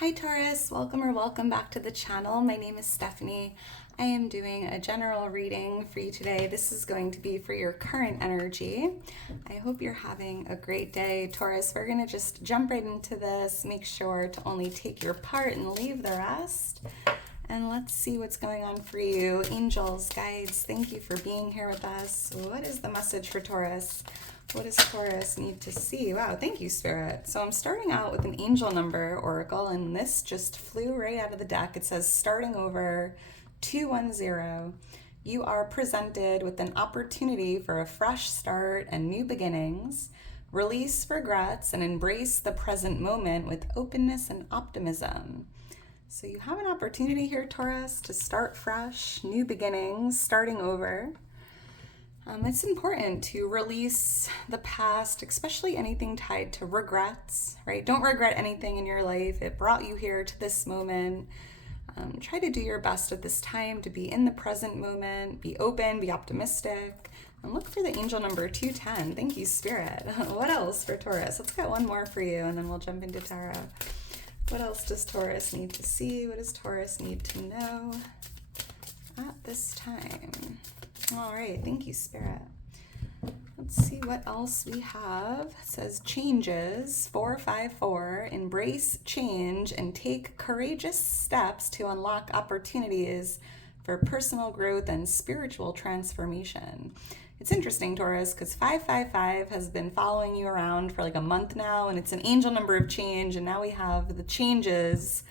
Hi Taurus, welcome or welcome back to the channel. My name is Stephanie. I am doing a general reading for you today. This is going to be for your current energy. I hope you're having a great day, Taurus. We're going to just jump right into this. Make sure to only take your part and leave the rest. And let's see what's going on for you. Angels, guides, thank you for being here with us. What is the message for Taurus? What does Taurus need to see? Wow, thank you, Spirit. So I'm starting out with an angel number oracle, and this just flew right out of the deck. It says, starting over 210. You are presented with an opportunity for a fresh start and new beginnings. Release regrets and embrace the present moment with openness and optimism. So you have an opportunity here, Taurus, to start fresh, new beginnings, starting over. It's important to release the past, especially anything tied to regrets, right? Don't regret anything in your life. It brought you here to this moment. Try to do your best at this time to be in the present moment, be open, be optimistic, and look for the angel number 210. Thank you, Spirit. What else for Taurus? Let's get one more for you, and then we'll jump into tarot. What else does Taurus need to see? What does Taurus need to know at this time? All right, thank you, Spirit. Let's see what else we have. It says changes, 454, embrace change and take courageous steps to unlock opportunities for personal growth and spiritual transformation. It's interesting, Taurus, because 555 has been following you around for like a month now, and it's an angel number of change, and now we have the changes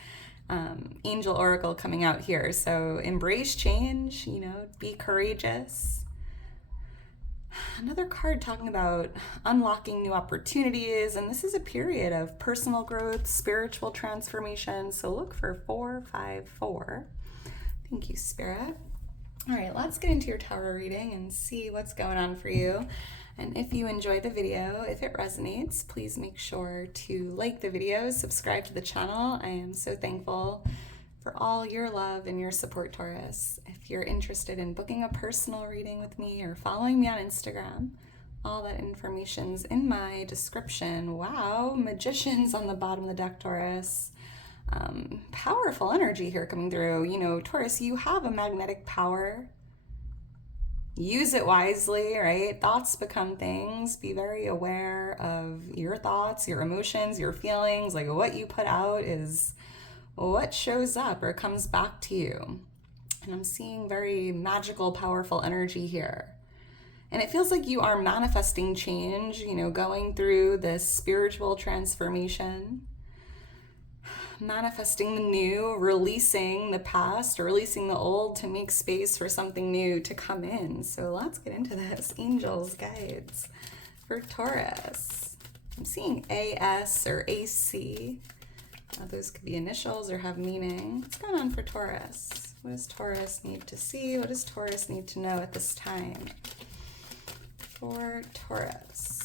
angel oracle coming out here. So embrace change, be courageous. Another card talking about unlocking new opportunities, and this is a period of personal growth, spiritual transformation. So look for 454. Thank you, Spirit. All right, let's get into your tarot reading and see what's going on for you. And if you enjoy the video, if it resonates, please make sure to like the video, subscribe to the channel. I am so thankful for all your love and your support, Taurus. If you're interested in booking a personal reading with me or following me on Instagram, all that information's in my description. Wow, magicians on the bottom of the deck, Taurus. Powerful energy here coming through. Taurus, you have a magnetic power. Use it wisely, right? Thoughts become things. Be very aware of your thoughts, your emotions, your feelings. Like what you put out is what shows up or comes back to you. And I'm seeing very magical, powerful energy here. And it feels like you are manifesting change, going through this spiritual transformation. Manifesting the new, releasing the past, or releasing the old to make space for something new to come in. So let's get into this. Angels, guides for Taurus. I'm seeing AS or AC. Those could be initials or have meaning. What's going on for Taurus? What does Taurus need to see? What does Taurus need to know at this time? For Taurus.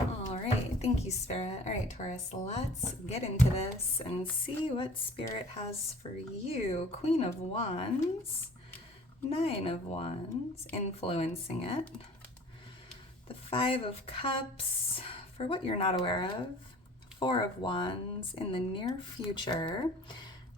All right, thank you, Spirit. All right, Taurus, let's get into this and see what Spirit has for you. Queen of Wands, 9 of Wands, influencing it. The 5 of Cups, for what you're not aware of. 4 of Wands, in the near future.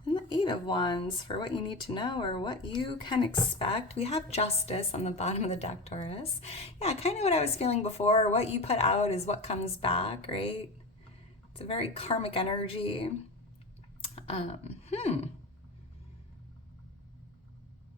And the 8 of Wands, for what you need to know or what you can expect. We have Justice on the bottom of the deck, Taurus. Yeah, kind of what I was feeling before. What you put out is what comes back, right? It's a very karmic energy.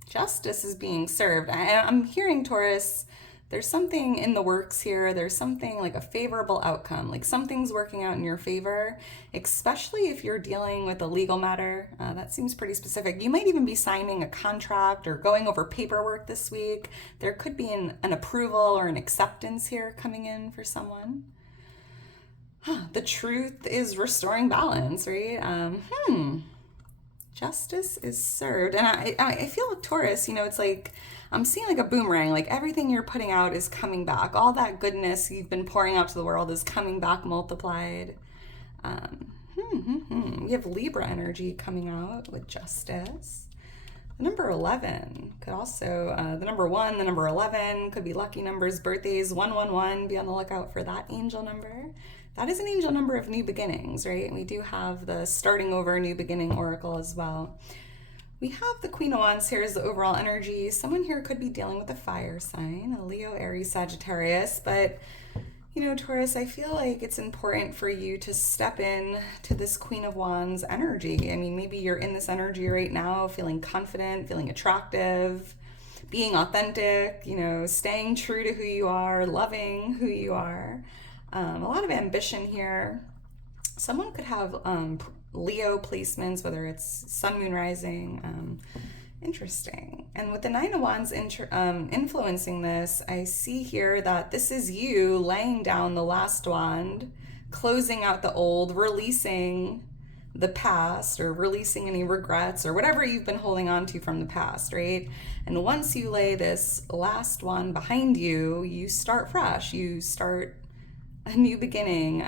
Justice is being served. I'm hearing, Taurus, there's something in the works here. There's something like a favorable outcome, like something's working out in your favor, especially if you're dealing with a legal matter. That seems pretty specific. You might even be signing a contract or going over paperwork this week. There could be an approval or an acceptance here coming in for someone. The truth is restoring balance, right? Justice is served. And I feel like Taurus, it's like, I'm seeing like a boomerang, like everything you're putting out is coming back. All that goodness you've been pouring out to the world is coming back multiplied. We have Libra energy coming out with Justice. The number 11 could also, the number 1, the number 11 could be lucky numbers, birthdays, 111. Be on the lookout for that angel number. That is an angel number of new beginnings, right? And we do have the starting over new beginning oracle as well. We have the Queen of Wands here as the overall energy. Someone here could be dealing with a fire sign, a Leo, Aries, Sagittarius, but you know, Taurus, I feel like it's important for you to step in to this Queen of Wands energy. I mean, maybe you're in this energy right now, feeling confident, feeling attractive, being authentic, you know, staying true to who you are, loving who you are. A lot of ambition here. Someone could have Leo placements, whether it's sun, moon, rising. Interesting. And with the Nine of Wands influencing this, I see here that this is you laying down the last wand, closing out the old, releasing the past, or releasing any regrets or whatever you've been holding on to from the past, right? And once you lay this last wand behind you, you start fresh. You start a new beginning,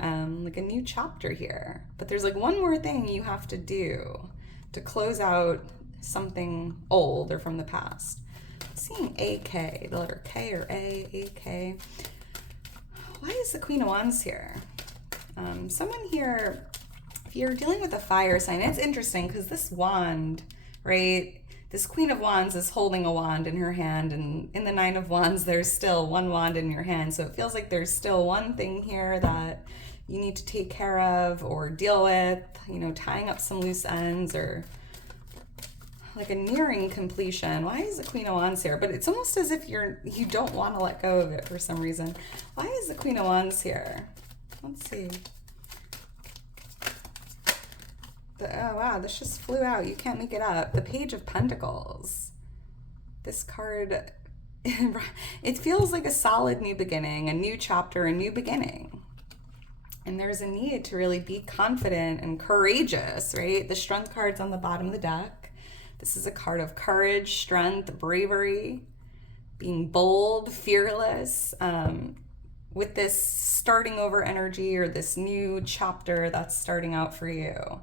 like a new chapter here. But there's like one more thing you have to do to close out something old or from the past. I'm seeing AK, the letter K or A, AK. Why is the Queen of Wands here? Someone here, if you're dealing with a fire sign, it's interesting because this wand, right? This Queen of Wands is holding a wand in her hand, and in the Nine of Wands, there's still one wand in your hand. So it feels like there's still one thing here that you need to take care of or deal with, you know, tying up some loose ends or like a nearing completion. Why is the Queen of Wands here? But it's almost as if you don't want to let go of it for some reason. Why is the Queen of Wands here? Let's see. Oh wow, this just flew out. You can't make it up. The Page of Pentacles. This card, it feels like a solid new beginning, a new chapter, a new beginning. And there's a need to really be confident and courageous, right? The Strength card's on the bottom of the deck. This is a card of courage, strength, bravery, being bold, fearless, with this starting over energy or this new chapter that's starting out for you.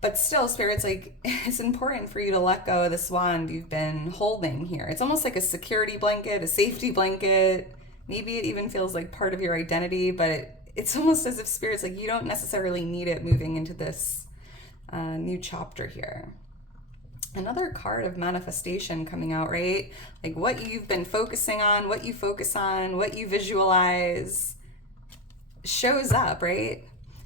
But still, Spirit's like, it's important for you to let go of this wand you've been holding here. It's almost like a security blanket, a safety blanket. Maybe it even feels like part of your identity, but it's almost as if Spirit's like, you don't necessarily need it moving into this new chapter here. Another card of manifestation coming out, right? Like what you've been focusing on, what you focus on, what you visualize shows up, right?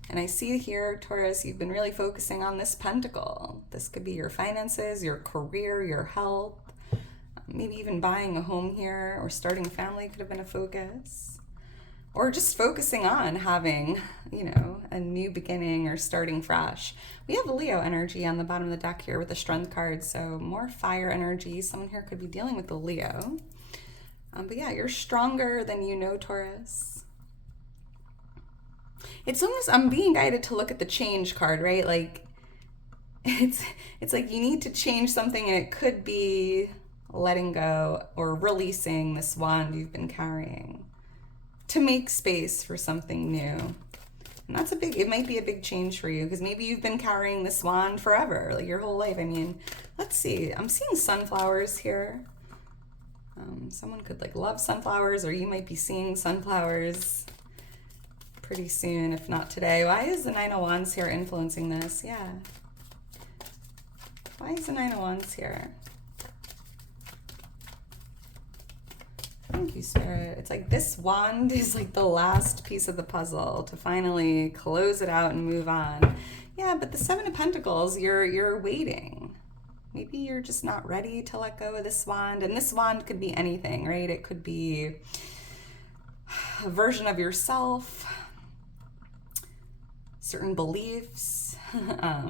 And I see here, Taurus, you've been really focusing on this pentacle. This could be your finances, your career, your health, maybe even buying a home here or starting a family could have been a focus. Or just focusing on having, you know, a new beginning or starting fresh. We have Leo energy on the bottom of the deck here with the Strength card, so more fire energy. Someone here could be dealing with the Leo. But yeah, you're stronger than you know, Taurus. It's almost, I'm being guided to look at the change card, right? Like, it's like you need to change something, and it could be letting go or releasing this wand you've been carrying to make space for something new. And that's it might be a big change for you, because maybe you've been carrying this wand forever, like your whole life. I mean, let's see, I'm seeing sunflowers here. Someone could like love sunflowers, or you might be seeing sunflowers pretty soon, if not today. Why is the Nine of Wands here influencing this? Yeah. Why is the Nine of Wands here? Thank you, Spirit. It's like this wand is like the last piece of the puzzle to finally close it out and move on. Yeah, but the Seven of Pentacles, you're waiting. Maybe you're just not ready to let go of this wand. And this wand could be anything, right? It could be a version of yourself, certain beliefs,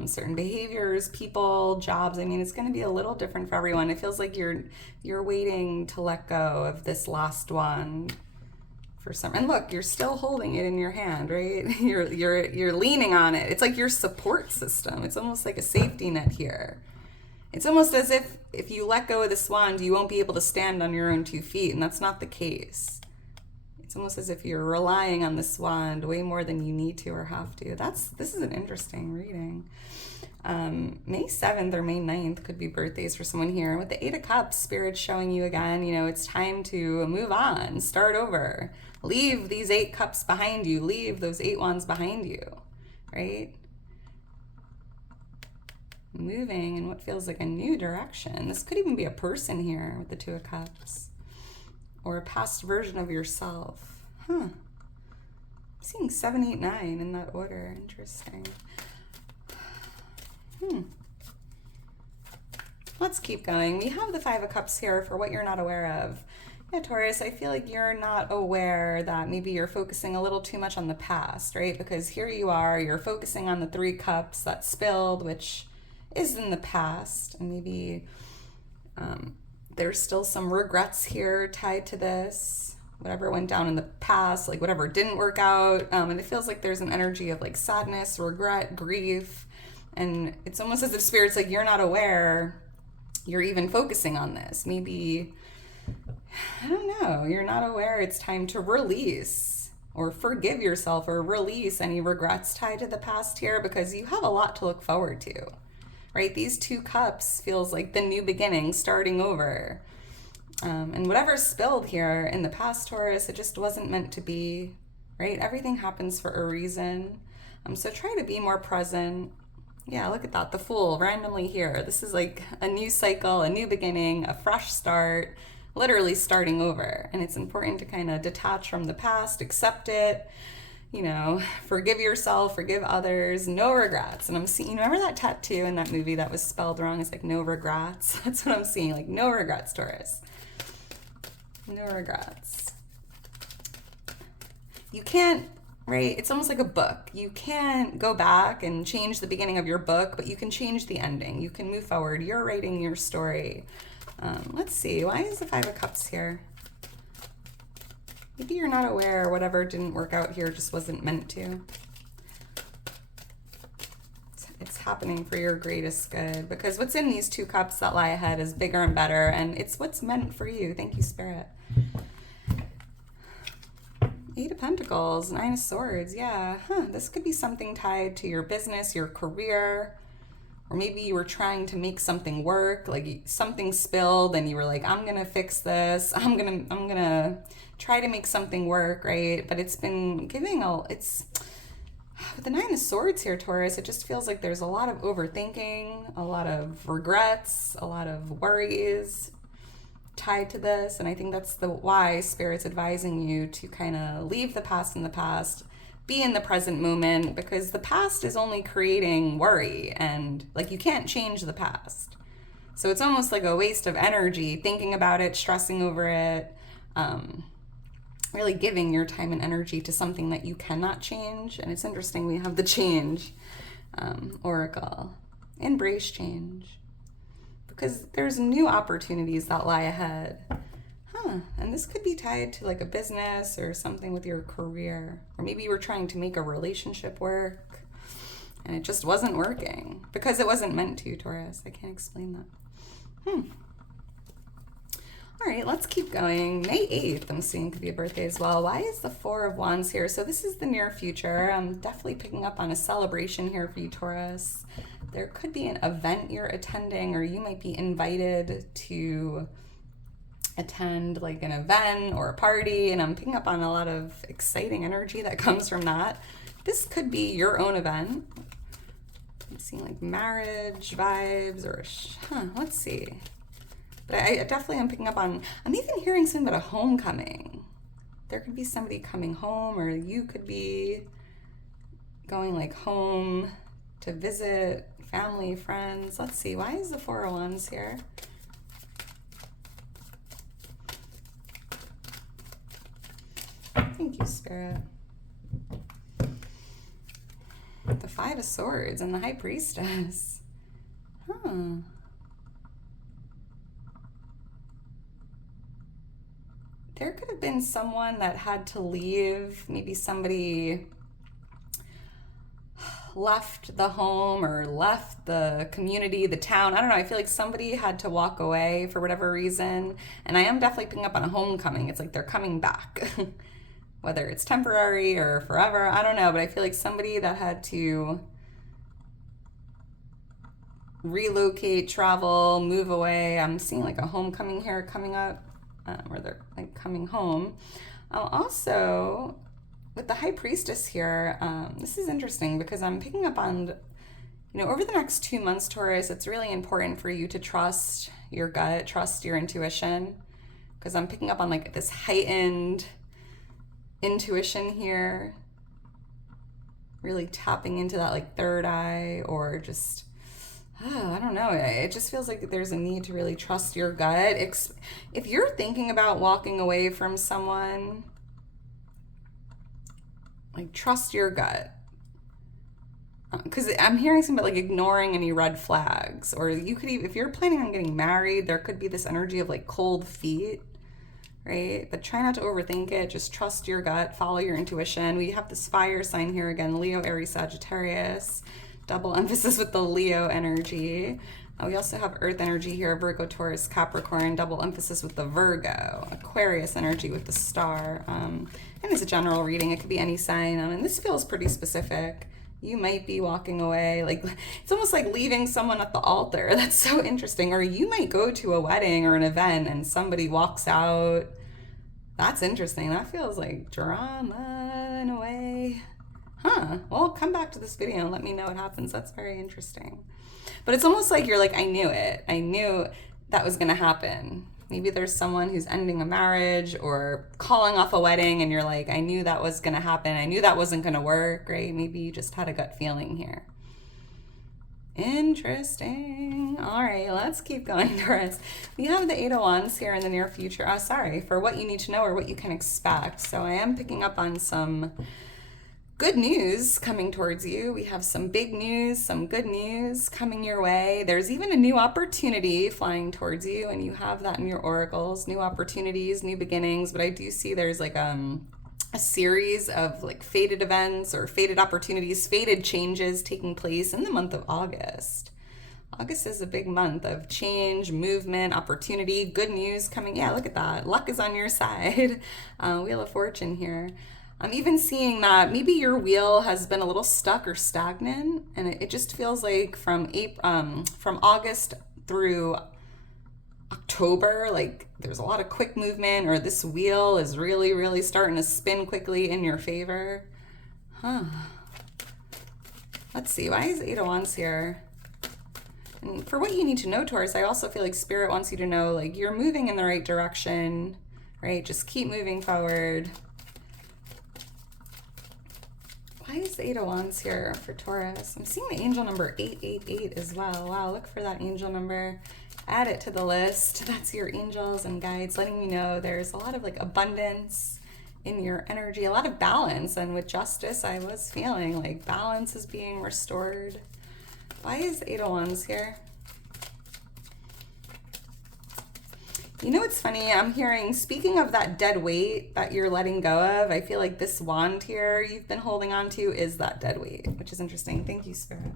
certain behaviors, people, jobs. I mean, it's going to be a little different for everyone. It feels like you're waiting to let go of this last wand for some. And look, you're still holding it in your hand, right? You're leaning on it. It's like your support system. It's almost like a safety net here. It's almost as if you let go of this wand, you won't be able to stand on your own 2 feet, and that's not the case. It's almost as if you're relying on this wand way more than you need to or have to. This is an interesting reading. May 7th or May 9th could be birthdays for someone here. With the 8 of Cups, Spirit's showing you again, it's time to move on, start over. Leave these 8 cups behind you. Leave those 8 wands behind you, right? Moving in what feels like a new direction. This could even be a person here with the 2 of Cups. Or a past version of yourself. I'm seeing 7, 8, 9 in that order. Interesting. Let's keep going. We have the 5 of Cups here for what you're not aware of. Yeah, Taurus, I feel like you're not aware that maybe you're focusing a little too much on the past, right? Because here you are, you're focusing on the 3 cups that spilled, which is in the past. And maybe there's still some regrets here tied to this. Whatever went down in the past, like whatever didn't work out. And it feels like there's an energy of like sadness, regret, grief. And it's almost as if Spirit's like, you're not aware you're even focusing on this. Maybe, I don't know, you're not aware it's time to release or forgive yourself or release any regrets tied to the past here, because you have a lot to look forward to, right? These 2 cups feels like the new beginning, starting over. And whatever spilled here in the past, Taurus, it just wasn't meant to be, right? Everything happens for a reason. So try to be more present. Yeah, look at that. The Fool randomly here. This is like a new cycle, a new beginning, a fresh start, literally starting over. And it's important to kind of detach from the past, accept it, forgive yourself, forgive others, no regrets. And I'm seeing, remember that tattoo in that movie that was spelled wrong? It's like no regrets. That's what I'm seeing, like no regrets, Taurus. No regrets. You can't, right? It's almost like a book. You can't go back and change the beginning of your book, but you can change the ending. You can move forward. You're writing your story. Let's see. Why is the 5 of Cups here? Maybe you're not aware whatever didn't work out here just wasn't meant to. It's happening for your greatest good, because what's in these 2 cups that lie ahead is bigger and better, and it's what's meant for you. Thank you, Spirit. 8 of Pentacles, 9 of Swords. Yeah, this could be something tied to your business, your career, or maybe you were trying to make something work, like something spilled and you were like, I'm gonna fix this. I'm gonna try to make something work, right? But it's been giving with the 9 of Swords here, Taurus, it just feels like there's a lot of overthinking, a lot of regrets, a lot of worries tied to this. And I think that's why Spirit's advising you to kind of leave the past in the past, be in the present moment, because the past is only creating worry, and like you can't change the past. So it's almost like a waste of energy thinking about it, stressing over it, really giving your time and energy to something that you cannot change. And it's interesting, we have the change oracle. Embrace change, because there's new opportunities that lie ahead. And this could be tied to like a business or something with your career. Or maybe you were trying to make a relationship work and it just wasn't working because it wasn't meant to, Taurus. I can't explain that. All right, let's keep going. May 8th, I'm seeing could be a birthday as well. Why is the 4 of Wands here? So this is the near future. I'm definitely picking up on a celebration here for you, Taurus. There could be an event you're attending, or you might be invited to attend like an event or a party, and I'm picking up on a lot of exciting energy that comes from that. This could be your own event. I'm seeing like marriage vibes or let's see. But I definitely am picking up on, I'm even hearing something about a homecoming. There could be somebody coming home, or you could be going like home to visit family, friends. Let's see, why is the 4 of Wands here? Thank you, Spirit. The 5 of Swords and the High Priestess. There could have been someone that had to leave. Maybe somebody left the home or left the community, the town. I don't know. I feel like somebody had to walk away for whatever reason. And I am definitely picking up on a homecoming. It's like they're coming back. whether it's temporary or forever, I don't know, but I feel like somebody that had to relocate, travel, move away. I'm seeing like a homecoming here coming up, where they're like coming home. Also, with the High Priestess here, this is interesting because I'm picking up on, over the next 2 months, Taurus, it's really important for you to trust your gut, trust your intuition, because I'm picking up on like this heightened intuition here, really tapping into that like third eye, or just, I don't know. It just feels like there's a need to really trust your gut. If you're thinking about walking away from someone, like trust your gut. Because I'm hearing something about like ignoring any red flags, or you could even, if you're planning on getting married, there could be this energy of like cold feet, right? But try not to overthink it. Just trust your gut, follow your intuition. We have this fire sign here again, Leo, Aries, Sagittarius. Double emphasis with the Leo energy. We also have Earth energy here, Virgo, Taurus, Capricorn. Double emphasis with the Virgo. Aquarius energy with the star. And it's a general reading. It could be any sign. And this feels pretty specific. You might be walking away. Like, it's almost like leaving someone at the altar. That's so interesting. Or you might go to a wedding or an event and somebody walks out. That's interesting. That feels like drama in a way. Well, come back to this video and let me know what happens. That's very interesting. But it's almost like you're like, I knew it. I knew that was going to happen. Maybe there's someone who's ending a marriage or calling off a wedding and you're like, I knew that was going to happen. I knew that wasn't going to work, right? Maybe you just had a gut feeling here. Interesting. All right, let's keep going, Taurus. We have the Eight of Wands here in the near future. For what you need to know or what you can expect. So I am picking up on some good news coming towards you. We have some big news, some good news coming your way. There's even a new opportunity flying towards you, and you have that in your oracles. New opportunities, new beginnings. But I do see there's like a series of like fated events or fated opportunities, fated changes taking place in the month of August. August is a big month of change, movement, opportunity, good news coming. Yeah, look at that. Luck is on your side. Wheel of Fortune here. I'm even seeing that maybe your wheel has been a little stuck or stagnant, and it just feels like from August through October, like there's a lot of quick movement, or this wheel is really, really starting to spin quickly in your favor. Let's see, why is Eight of Wands here? And for what you need to know, Taurus, I also feel like Spirit wants you to know, like, you're moving in the right direction, right? Just keep moving forward. Why is the Eight of Wands here for Taurus? I'm seeing the angel number 888 as well. Wow, look for that angel number. Add it to the list. That's your angels and guides letting you know there's a lot of like abundance in your energy, a lot of balance. And with justice, I was feeling like balance is being restored. Why is the Eight of Wands here? You know, it's funny, I'm hearing, speaking of that dead weight that you're letting go of, I feel like this wand here you've been holding on to is that dead weight, which is interesting. Thank you, Spirit.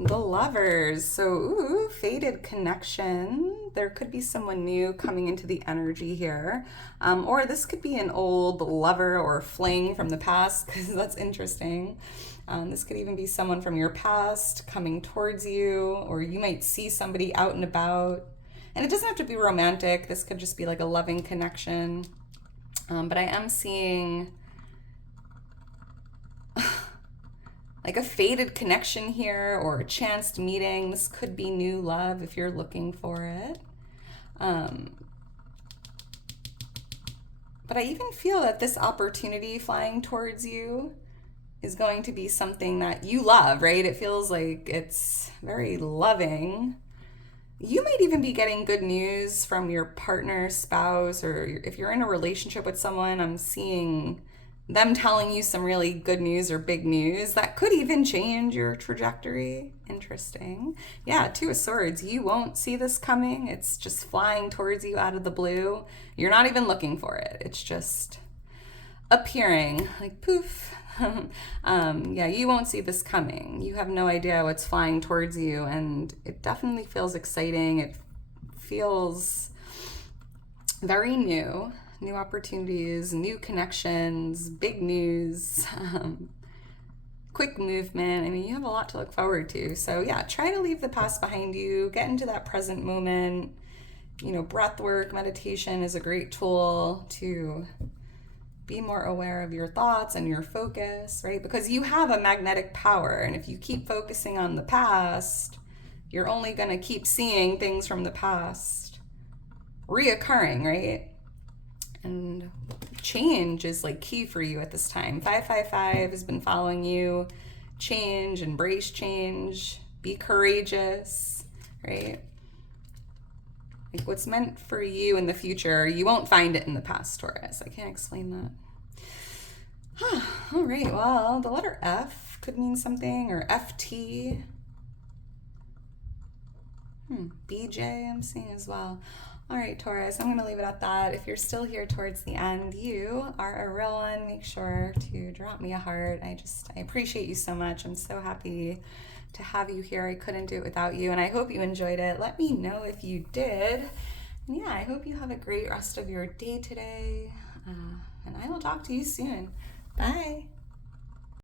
The Lovers. So, ooh, fated connection. There could be someone new coming into the energy here. Or this could be an old lover or fling from the past, because that's interesting. This could even be someone from your past coming towards you, or you might see somebody out and about. And it doesn't have to be romantic. This could just be like a loving connection. But I am seeing like a fated connection here, or a chanced meeting. This could be new love if you're looking for it. But I even feel that this opportunity flying towards you is going to be something that you love, right? It feels like it's very loving. You might even be getting good news from your partner, spouse, or if you're in a relationship with someone, I'm seeing them telling you some really good news or big news that could even change your trajectory. Interesting. Yeah, Two of Swords. You won't see this coming. It's just flying towards you out of the blue. You're not even looking for it. It's just appearing like poof. Yeah, you won't see this coming. You have no idea what's flying towards you, and it definitely feels exciting. It feels very new new opportunities, new connections, big news, quick movement. I mean, you have a lot to look forward to. So yeah, try to leave the past behind you, get into that present moment. You know, breath work, meditation is a great tool to be more aware of your thoughts and your focus, right? Because you have a magnetic power, and if you keep focusing on the past, you're only going to keep seeing things from the past reoccurring, right? And change is like key for you at this time. 555 has been following you. Change, embrace change, be courageous, right? Like what's meant for you in the future, you won't find it in the past, Taurus. I can't explain that. All right, well, the letter F could mean something, or FT. BJ I'm seeing as well. All right, Taurus, I'm going to leave it at that. If you're still here towards the end, you are a real one. Make sure to drop me a heart. I appreciate you so much. I'm so happy to have you here. I couldn't do it without you, and I hope you enjoyed it. Let me know if you did. And yeah, I hope you have a great rest of your day today, and I will talk to you soon. Bye.